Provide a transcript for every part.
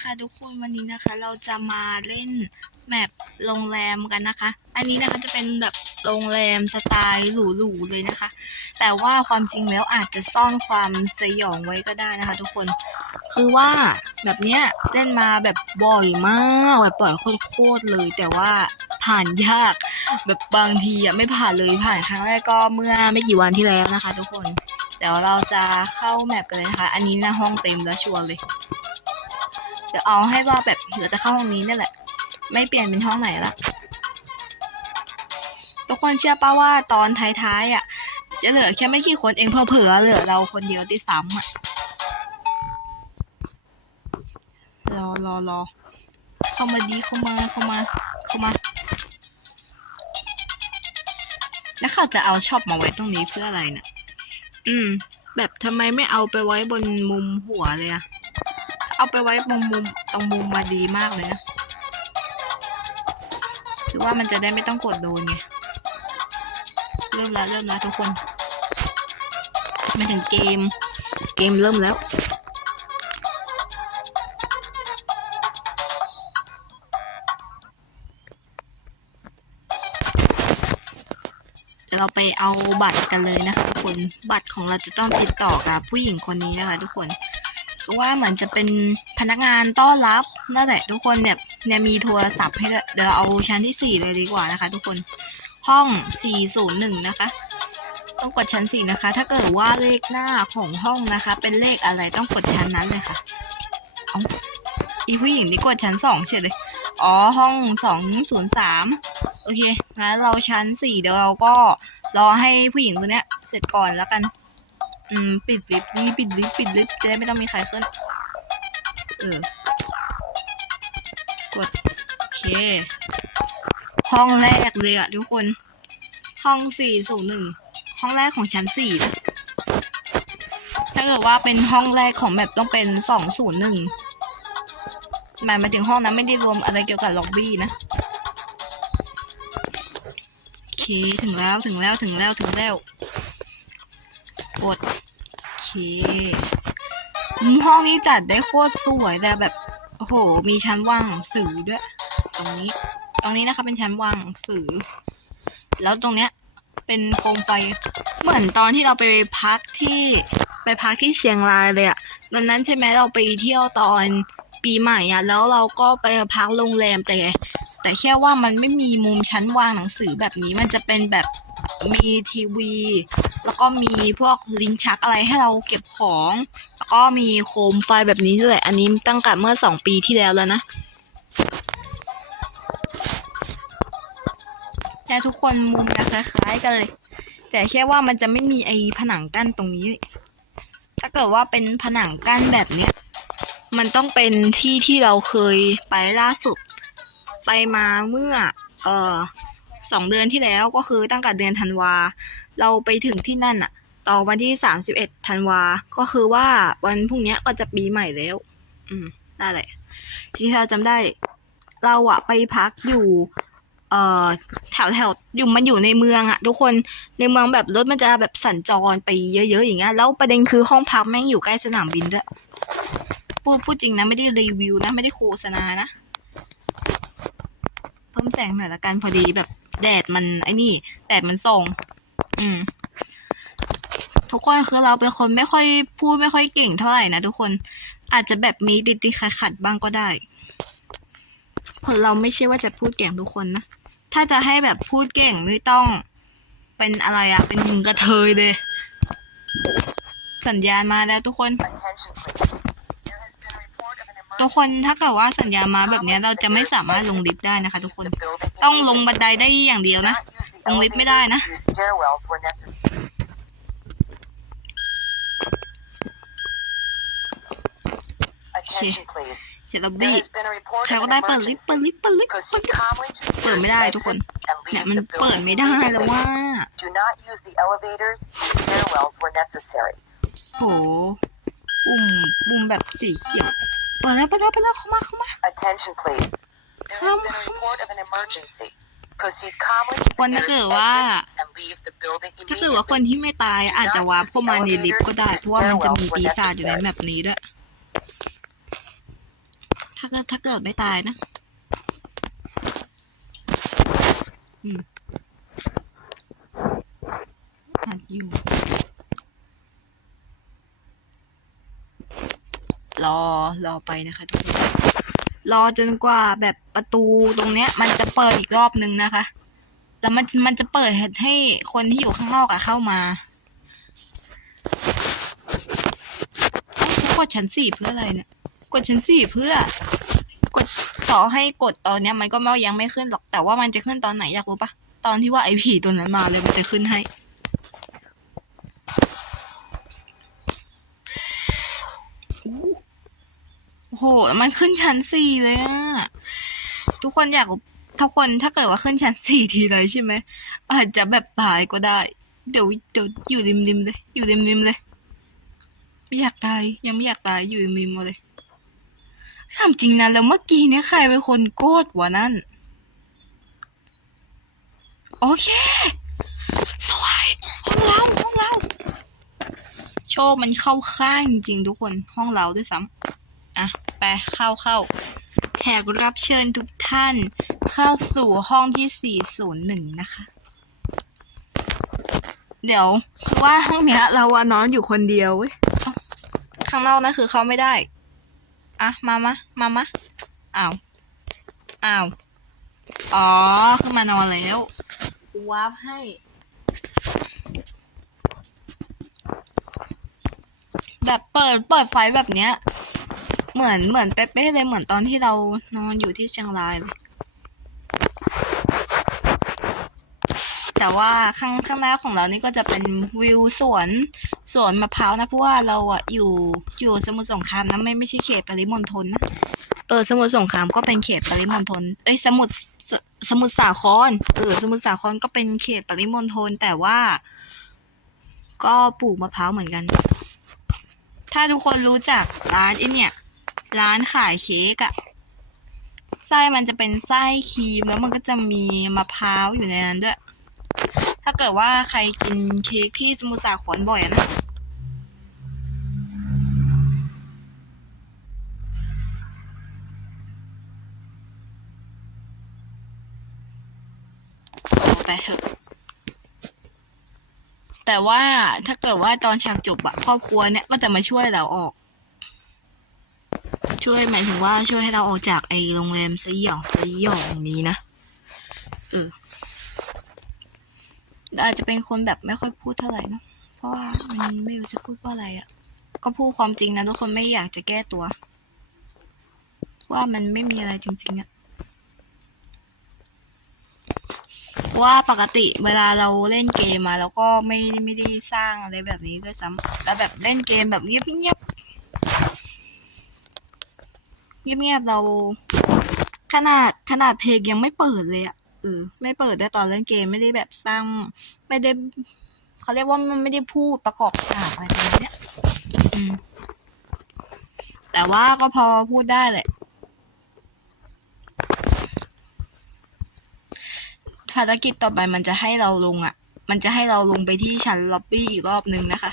ค่ะทุกคนวันนี้นะคะ เราจะมาเล่นแมปโรงแรมกันนะคะ อันนี้นะคะจะเป็นแบบโรงแรมสไตล์หรูๆเลยนะคะ แต่ว่าความจริงแล้วอาจจะซ่อนความสยองไว้ก็ได้นะคะ ทุกคน คือว่าแบบเนี้ยเล่นมาแบบบ่อยมากแบบปล่อยโคตรๆเลย แต่ว่าผ่านยาก แบบบางทีอะไม่ผ่านเลยผ่านครั้งแรกก็เมื่อไม่กี่วันที่แล้วนะคะ ทุกคนเดี๋ยวเราจะเข้าแมปกันเลยนะคะ อันนี้หน้าห้องเต็มแล้วชัวร์เลย เดี๋ยวเอาให้ว่าแบบเราจะเข้าห้องนี้นี่แหละ ไม่เปลี่ยนเป็นห้องไหนละทุกคนเชื่อป่าว่าตอนท้ายๆอะ จะเหลือแค่ไม่กี่คนเองเผลอๆเหลือเราคนเดียวที่ซ้ำอะรอรอรอเข้ามาดีเข้ามาเข้ามาเข้ามา แล้วเขาจะเอาชอปมาไว้ตรงนี้เพื่ออะไรเนี่ยอืม แบบทำไมไม่เอาไปไว้บนมุมหัวเลยอะ เอาไปไว้มุมมุมตรงมุมมาดีมากเลยนะคือว่ามันจะได้ไม่ต้องกดโดนไงเริ่มแล้วเริ่มแล้วทุกคนมาถึงเกม เกมเริ่มแล้วเดี๋ยวเราไปเอาบัตรกันเลยนะคะทุกคน บัตรของเราจะต้องติดต่อกับผู้หญิงคนนี้นะคะทุกคน ว่าเหมือนจะเป็นพนักงานต้อนรับนั่นแหละทุกคนเนี่ยเนี่ยมีโทรศัพท์ให้ด้วยเดี๋ยวเราเอาชั้นที่สี่เลยดีกว่านะคะ ทุกคนห้องสี่ศูนย์หนึ่งนะคะ ต้องกดชั้นสี่นะคะ ถ้าเกิดว่าเลขหน้าของห้องนะคะ เป็นเลขอะไรต้องกดชั้นนั้นเลยค่ะเอาอีผู้หญิงนี่กดชั้นสองเฉยเลยอ๋อห้องสองศูนย์สามโอเคงั้นเราชั้นสี่เดี๋ยวเราก็รอให้ผู้หญิงคนนี้เสร็จก่อนแล้วกัน อืม ปิดลิฟต์นี่ปิดลิฟต์ปิดลิฟต์จะได้ไม่ต้องมีใครขึ้น เออ กด โอเค ห้องแรกเลยอะทุกคน ห้องสี่ศูนย์หนึ่ง ห้องแรกของชั้นสี่ถ้าเกิดว่าเป็นห้องแรกของแบบต้องเป็นสองศูนย์หนึ่งหมายมาถึงห้องนั้นไม่ได้รวมอะไรเกี่ยวกับล็อบบี้นะ โอเค ถึงแล้วถึงแล้วถึงแล้วถึงแล้วกด ห้องนี้จัดได้โคตรสวยแต่แบบ โอ้โห มีชั้นวางหนังสือด้วย ตรงนี้ ตรงนี้นะคะเป็นชั้นวางหนังสือ แล้วตรงเนี้ย เป็นโคมไฟ เหมือนตอนที่เราไปพักที่ไปพักที่เชียงรายเลยอะตอนนั้นใช่ไหมเราไปเที่ยวตอนปีใหม่อะแล้วเราก็ไปพักโรงแรมแต่แต่แค่ว่ามันไม่มีมุมชั้นวางหนังสือแบบนี้ มันจะเป็นแบบ มีทีวี แล้วก็มีพวกลิ้นชักอะไรให้เราเก็บของ แล้วก็มีโคมไฟแบบนี้ด้วย อันนี้ตั้งแต่เมื่อสองปีที่แล้วแล้วนะแต่ทุกคนมุมจะคล้ายๆกันเลย แต่แค่ว่ามันจะไม่มีไอ้ผนังกั้นตรงนี้ ถ้าเกิดว่าเป็นผนังกั้นแบบเนี้ย มันต้องเป็นที่ที่เราเคยไปล่าสุด ไปมาเมื่อ เอ่อ สองเดือนที่แล้วก็คือตั้งแต่เดือนธันวา เราไปถึงที่นั่นอะต่อวันที่สามสิบเอ็ดธันวา ก็คือว่าวันพรุ่งนี้ก็จะปีใหม่แล้ว อืมนั่นแหละที่เราจำได้ เราอะไปพักอยู่ เอ่อแถวแถวอยู่มันอยู่ในเมืองอะทุกคนในเมืองแบบรถมันจะแบบสัญจรไปเยอะ ๆ อย่างเงี้ยแล้วประเด็นคือห้องพักแม่งอยู่ใกล้สนามบินด้วยพูดพูดจริงนะไม่ได้รีวิวนะไม่ได้โฆษณานะ เพิ่มแสงหน่อยละกันพอดีแบบ แดดมันไอ้นี่ แดดมันส่ง อืม ทุกคนคือเราเป็นคนไม่ค่อยพูดไม่ค่อยเก่งเท่าไหร่นะทุกคนอาจจะแบบมีติดติดขัดขัดบ้างก็ได้เพราะเราไม่ใช่ว่าจะพูดเก่งทุกคนนะ ถ้าจะให้แบบพูดเก่งไม่ต้อง เป็นอะไรอะเป็นกระเทยเลย สัญญาณมาแล้วทุกคน ทุกคนถ้าเกิดว่าสัญญามาแบบนี้เราจะไม่สามารถลงลิฟต์ได้นะคะ ทุกคนต้องลงบันไดได้อย่างเดียวนะลงลิฟต์ไม่ได้นะ Attention please. เจล There บี้ has been a report ใช้ก็ได้เปิดลิฟต์เปิดลิฟต์เปิดลิฟต์เปิดไม่ได้ทุกคนเนี่ยมันเปิดไม่ได้แล้วว่า Do not use the elevators. Stairwells were necessary. โหปุ่มปุ่มแบบสีเขียว เปิดแล้วเปิดแล้วเปิดแล้วเข้ามาเข้ามา Attention please. There has been a Come, report of an emergency. Proceed calmly คน to ถ้า the เกิด nearest ว่า exit and leave the building ถ้าเกิดว่าคน immediately. ที่ไม่ตายอาจจะวาร์ปเข้ามาในลิฟต์ก็ได้ เพราะว่ามันจะมีปีศาจอยู่ในแบบนี้ด้วยเกิดไม่ตายนะ อืมอัดอยู่ รอรอไปนะคะทุกคนรอจนกว่าแบบประตูตรงเนี้ย มันจะเปิดอีกรอบนึงนะคะ แล้วมันมันจะเปิดให้คนที่อยู่ข้างนอกอะเข้ามากดชั้นสี่เพื่ออะไรเนี่ย กดชั้นสี่เพื่อ กดต่อให้กดตอนเนี้ยมันก็ไม่ยังไม่ขึ้นหรอก แต่ว่ามันจะขึ้นตอนไหนอยากรู้ปะตอนที่ว่าไอผีตัวนั้นมาเลยมันจะขึ้นให้ โอ้โหมันขึ้นชั้นสี่เลยอะทุกคนอยากทุกคนถ้าเกิดว่าขึ้นชั้นสี่ทีเลยใช่ไหมอาจจะแบบตายก็ได้ เดี๋ยวเดี๋ยวอยู่ริมริมๆเลย อยู่ริมริมๆเลยไม่อยากตายยังไม่อยากตายอยู่ริมริมๆเลยถามจริงนะแล้วเมื่อกี้เนี่ยใครเป็นคนโกดวะนั่นโอเค สวยห้องเราห้องเราโชคมันเข้าข้างจริงทุกคนห้องเราด้วยซ้ำ อะ ไปเข้าเข้า แขกรับเชิญทุกท่าน เข้าสู่ห้องที่ 401 นะคะ เดี๋ยวว่าห้องเนี้ย เราอะนอนอยู่คนเดียวเว้ยข้างนอกนะคือเข้าไม่ได้ อะ มามะ มามะ อ้าว อ้าว อ๋อ ขึ้นมานอนแล้ววาร์ปให้ แบบเปิด เปิดไฟแบบเนี้ย เหมือนเหมือนเป๊ะๆเลยเหมือนตอนที่เรานอนอยู่ที่เชียงรายเลยแต่ว่าข้างข้างหน้าของเรานี่ก็จะเป็นวิวสวนสวนมะพร้าวนะเพราะว่าเราอะอยู่อยู่สมุทรสงครามนะไม่ไม่ใช่เขตปริมณฑลนะเออ สมุทรสงครามก็เป็นเขตปริมณฑลเอ้ยสมุทรสมุทรสาครเออสมุทรสาครก็เป็นเขตปริมณฑลแต่ว่า ก็ปลูกมะพร้าวเหมือนกัน ถ้าทุกคนรู้จักร้านไอเนี่ย ร้านขายเค้กอะไส้มันจะเป็นไส้ครีมแล้วมันก็จะมีมะพร้าวอยู่ในนั้นด้วย ถ้าเกิดว่าใครกินเค้กที่สมุทรสาครบ่อยอะนะไปเถอะ แต่ว่าถ้าเกิดว่าตอนฉากจบอะครอบครัวเนี่ยก็จะมาช่วยเราออก ช่วยหมายถึงว่าช่วยให้เราออกจากไอ้โรงแรมสยองสยองนี้นะเอออาจจะเป็นคนแบบไม่ค่อยพูดเท่าไหร่เนอะเพราะว่ามันไม่รู้จะพูดว่าอะไรอะ่ะ ก็พูดความจริงนะทุกคนไม่อยากจะแก้ตัว ว่ามันไม่มีอะไรจริงๆอะเพราะว่าปกติเวลาเราเล่นเกมมา แล้วก็ไม่ไม่ได้สร้างอะไรแบบนี้ด้วยซ้ำแล้วแบบเล่นเกมแบบเงียบ เงียบๆเงียบเรา ขนาดขนาดเพลงยังไม่เปิดเลยอะเออไม่เปิดได้ตอนเล่นเกมไม่ได้แบบสร้างไม่ได้เขาเรียกว่ามันไม่ได้พูดประกอบฉากอะไรประมาณเนี้ยอืมแต่ว่าก็พอพูดได้แหละภารกิจต่อไปมันจะให้เราลงอะ่ะ มันจะให้เราลงไปที่ชั้นล็อบบี้อีกรอบนึงนะคะ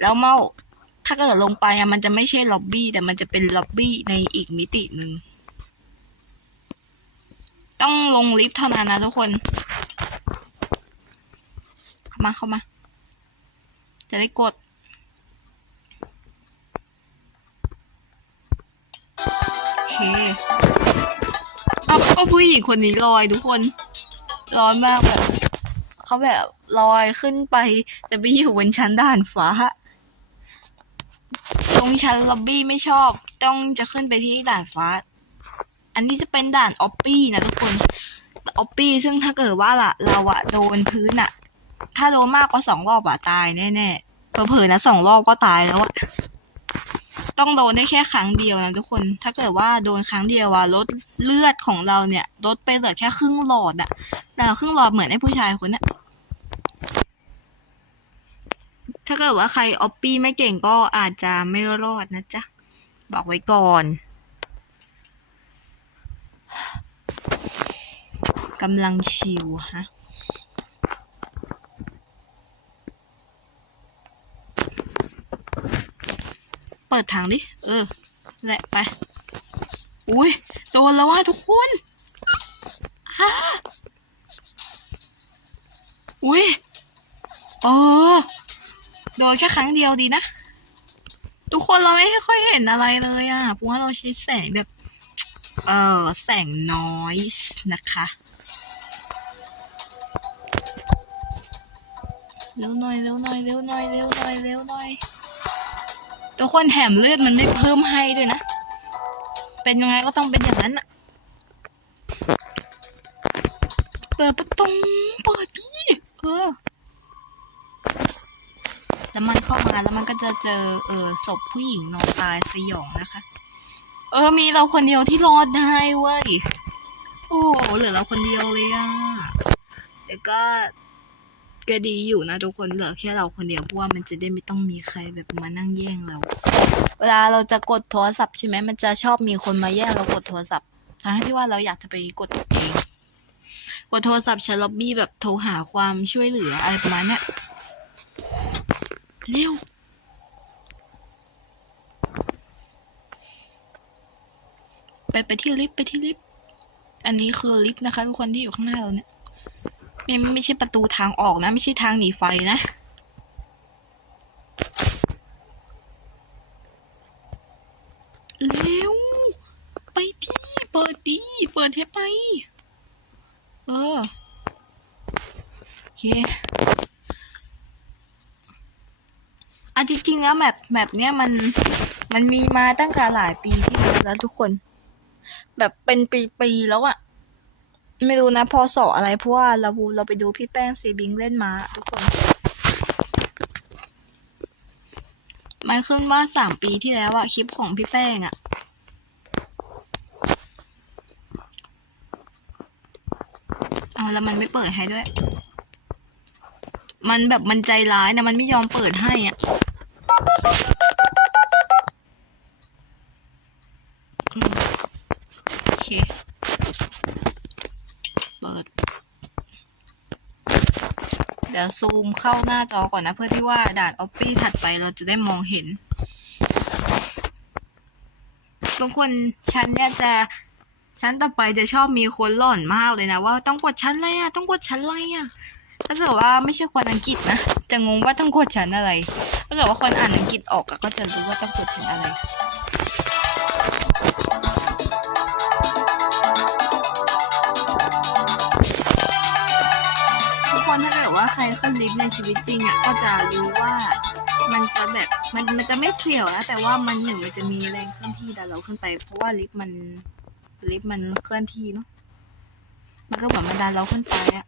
แล้วเมา ถ้าเกิดลงไปอะมันจะไม่ใช่ล็อบบี้แต่มันจะเป็นล็อบบี้ในอีกมิติหนึ่ง ต้องลงลิฟต์เท่านั้นนะทุกคน เข้ามาเข้ามา จะได้กดโอเคเอาเอาผู้หญิงคนนี้ลอยทุกคน ร้อนมากแบบเขาแบบลอยขึ้นไป แต่ไปอยู่บนชั้นด่านฟ้า รงชั้นล็อบบี้ไม่ชอบ ต้องจะขึ้นไปที่ด่านฟ้า อันนี้จะเป็นด่านออปปี้นะทุกคนออปปี้ซึ่งถ้าเกิดว่าล่ะ เราอะโดนพื้นอะถ้าโดนมากกว่าสองรอบอะตายแน่ๆเผลอๆนะสองรอบก็ตายแล้วอะต้องโดนได้แค่ครั้งเดียวนะทุกคน ถ้าเกิดว่าโดนครั้งเดียวอะลดเลือดของเราเนี่ยลดไปเหลือแค่ครึ่งหลอดอะแต่ครึ่งหลอดเหมือนไอ้ผู้ชายคนเนี้ย ถ้าเกิดว่าใครออปปี้ไม่เก่งก็อาจจะไม่รอดนะจ๊ะ บอกไว้ก่อนกำลังชิวฮะเปิดทางดิ เออ แหละไป อุ้ยโดนแล้วว่าทุกคนอุ้ยเออ โดนแค่ครั้งเดียวดีนะ ทุกคนเราไม่ค่อยเห็นอะไรเลยอะเพราะว่าเราใช้แสงแบบ เออแสงน้อยนะคะเร็วหน่อยเร็วหน่อยเร็วหน่อยเร็วหน่อยเร็วหน่อยทุกคนแถมเลือดมันไม่เพิ่มให้ด้วยนะ เป็นยังไงก็ต้องเป็นอย่างนั้นอะเปิดประตูเปิดดิเออ แล้วมันเข้ามาแล้วมันก็จะเจอเออศพผู้หญิงนอนตายสยองนะคะ เออ มีเราคนเดียวที่รอดได้เว้ยโอ้เหลือเราคนเดียวเลยอะแต่ก็ก็ดีอยู่นะทุกคนเหลือแค่เราคนเดียวเพราะว่ามันจะได้ไม่ต้องมีใครแบบมานั่งแย่งเรา เวลาเราจะกดโทรศัพท์ใช่ไหมมันจะชอบมีคนมาแย่งเรากดโทรศัพท์ทั้งที่ว่าเราอยากจะไปกดเองกดโทรศัพท์ใช้ล็อบบี้แบบโทรหาความช่วยเหลืออะไรประมาณเนี้ย เร็วไปไปที่ลิฟต์ไปที่ลิฟต์อันนี้คือลิฟต์นะคะ ทุกคนที่อยู่ข้างหน้าเราเนี่ยไม่ไม่ใช่ประตูทางออกนะ ไม่ใช่ทางหนีไฟนะเร็วไปที่เปิดดีเปิดให้ไป เออโอเคะจริงๆแล้วแมปแมปเนี้ยมันมันมีมาตั้งแต่หลายปีที่แล้วแล้วทุกคน แบบเป็นปีๆแล้วอะไม่รู้นะพอสออะไรเพราะว่าเราเราไปดูพี่แป้งซีบิงเล่นมาทุกคน มันขึ้นว่าสามปีที่แล้วอะคลิปของพี่แป้งอะเอาแล้วมันไม่เปิดให้ด้วย มันแบบมันใจร้ายนะมันไม่ยอมเปิดให้อะ โอเค เปิด เดี๋ยวซูมเข้าหน้าจอก่อนนะ เพื่อที่ว่าด่านออฟฟี่ถัดไปเราจะได้มองเห็น ทุกคนชั้นเนี่ยจะชั้นต่อไปจะชอบมีคนหล่อนมากเลยนะ ว่าต้องกดชั้นอะไรอะต้องกดชั้นอะไรอะ ถ้าเกิดว่าไม่ใช่คนอังกฤษนะจะงงว่าต้องกดชั้นอะไร ถ้าเกิดว่าคนอ่านอังกฤษออกอะก็จะรู้ว่าต้องกดชั้นอะไรทุกคนถ้าเกิดว่าใครขึ้นลิฟต์ในชีวิตจริงอะก็จะรู้ว่ามันจะแบบมันมันจะไม่เสียวนะแต่ว่ามันหนึ่งมันจะมีแรงเคลื่อนที่ดันเราขึ้นไป เพราะว่าลิฟต์มันลิฟต์มันเคลื่อนที่เนาะมันก็เหมือนมันดันเราขึ้นไปอะ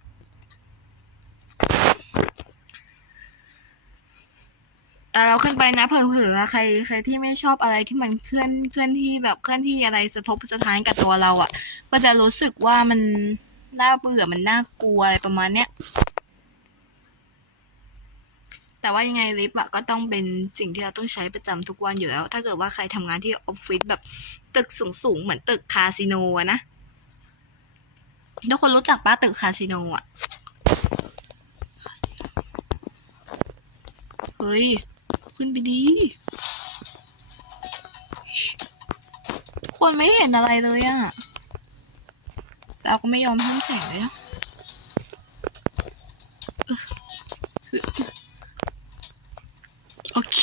แต่เราขึ้นไปนะเผลอๆอะใครใครที่ไม่ชอบอะไรที่มันเคลื่อนเคลื่อนที่แบบเคลื่อนที่อะไรสะทบสะท้านกับตัวเราอะ ก็จะรู้สึกว่ามันน่าเบื่อมันน่ากลัวอะไรประมาณเนี้ยแต่ว่ายังไงลิฟต์อะก็ต้องเป็นสิ่งที่เราต้องใช้ประจำทุกวันอยู่แล้ว ถ้าเกิดว่าใครทำงานที่ออฟฟิศแบบตึกสูงๆเหมือนตึกคาสิโนอะนะทุกคนรู้จักป้าตึกคาสิโนอะเฮ้ย ขึ้นไปดีคนไม่เห็นอะไรเลยอะเราก็ไม่ยอมห้ามแสงเลยนะโอเค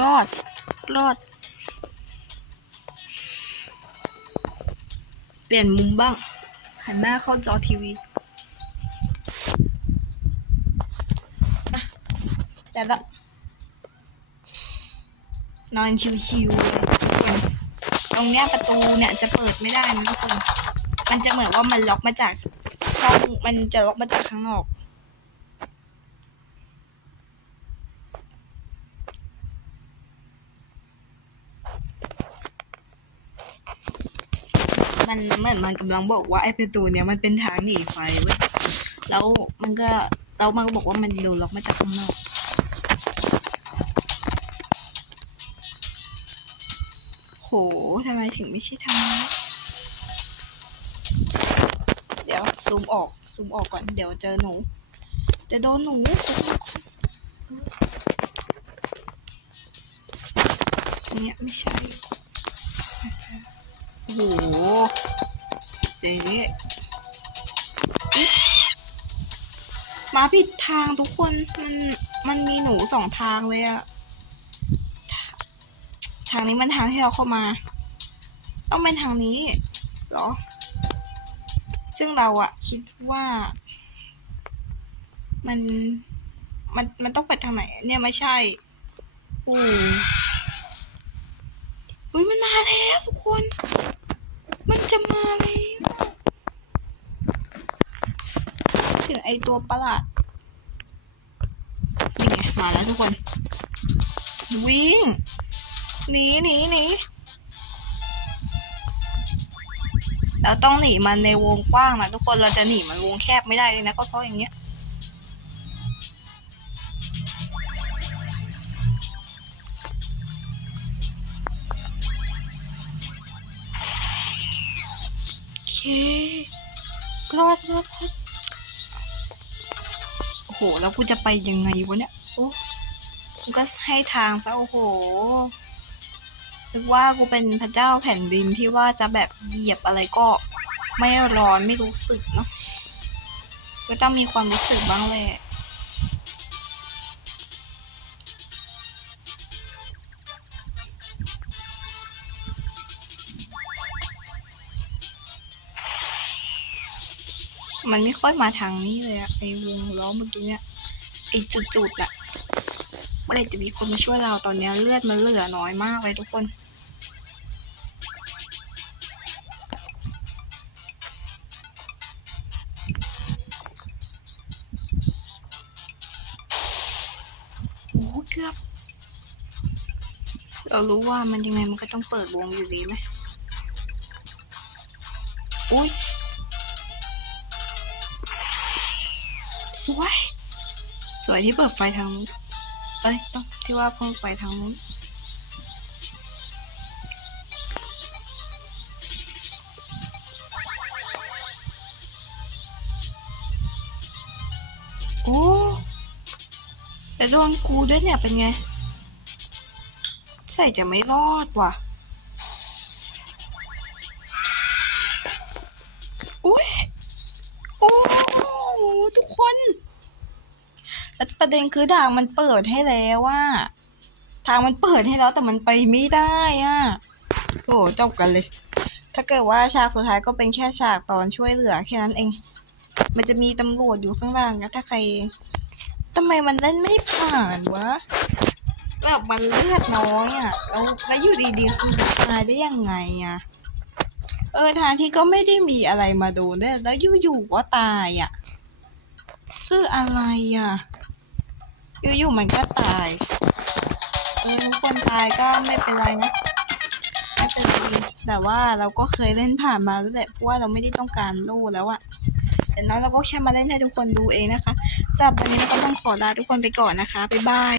รอด รอด เปลี่ยนมุมบ้าง หันหน้าเข้าจอทีวีอะแต่ละ นอนชิวๆเลยทุกคนตรงเนี้ยประตูเนี่ยจะเปิดไม่ได้นะทุกคนมันจะเหมือนว่ามันล็อกมาจากช่องมันจะล็อกมาจากข้างนอก มันเหมือนมันกำลังบอกว่าไอ้ประตูเนี้ยมันเป็นทางหนีไฟเว้ยแล้วมันก็แล้วมันก็บอกว่ามันโดนล็อกมาจากข้างนอก โหทำไมถึงไม่ใช่ทางนี้เดี๋ยวซูมออกซูมออกก่อน เดี๋ยวเจอหนูเดี๋ยวโดนหนูซูมออกก่อนเอออันเนี้ยไม่ใช่โอ้โหเจ๊มาผิดทางทุกคนมันมันมีหนูสองทางเลยอะางนี้มันทางที่เราเข้ามา ต้องเป็นทางนี้เหรอ ซึ่งเราอะคิดว่า มันมันมันต้องไปทางไหน เนี่ยไม่ใช่โอ้อุ้ยมันมาแล้วทุกคน มันจะมาแล้วถึงไอตัวประหลาดนี่ไงมาแล้วทุกคน วิ่ง หนีหนีหนีเราต้องหนีมันในวงกว้างนะทุกคนเราจะหนีมันวงแคบไม่ได้เลยนะก็เพราะอย่างเงี้ยโอเครอดรอดรอดโอ้โห แล้วกูจะไปยังไงวะเนี่ย โอ้กูก็ให้ทางซะ โอ้โห นึกว่ากูเป็นพระเจ้าแผ่นดินที่ว่าจะแบบเหยียบอะไรก็ไม่ร้อนไม่รู้สึกเนาะก็ต้องมีความรู้สึกบ้างแหละมันไม่ค่อยมาทางนี้เลยอะไอวงล้อเมื่อกี้เนี่ยไอจุดๆอะเมื่อไรจะมีคนมาช่วยเราตอนนี้เลือดมันเหลือน้อยมากเลยทุกคน เรารู้ว่ามันยังไงมันก็ต้องเปิดวงอยู่ดีไหมอุ้ยสวย สวยที่เปิดไฟทางนู้นเอ้ยต้องที่ว่าเพิ่มไฟทางนู้นโอ้แต่โดนกูด้วยเนี่ยเป็นไง ใส่จะไม่รอดว่ะ อุ้ย โอ้ทุกคนแล้วประเด็นคือด่างมันเปิดให้แล้วว่า ทางมันเปิดให้แล้วแต่มันไปไม่ได้อะโอ้จบกันเลย ถ้าเกิดว่าฉากสุดท้ายก็เป็นแค่ฉากตอนช่วยเหลือแค่นั้นเอง มันจะมีตำรวจอยู่ข้างล่างนะถ้าใครทำไมมันเล่นไม่ผ่านวะ แบบมันเลือดน้อยอะแล้วแล้วอยู่ดีๆคือตายได้ยังไงอะ เออทางที่ก็ไม่ได้มีอะไรมาโดนด้วยแล้วอยู่ๆก็ตายอะ คืออะไรอะ อยู่ๆมันก็ตาย เออคนตายก็ไม่เป็นไรนะไม่เป็นไรแต่ว่าเราก็เคยเล่นผ่านมาแล้วแหละเพราะว่าเราไม่ได้ต้องการโล่แล้วอะแต่นั้นเราก็แค่มาเล่นให้ทุกคนดูเองนะคะสำหรับวันนี้เราก็ต้องขอลาทุกคนไปก่อนนะคะ บ๊ายบาย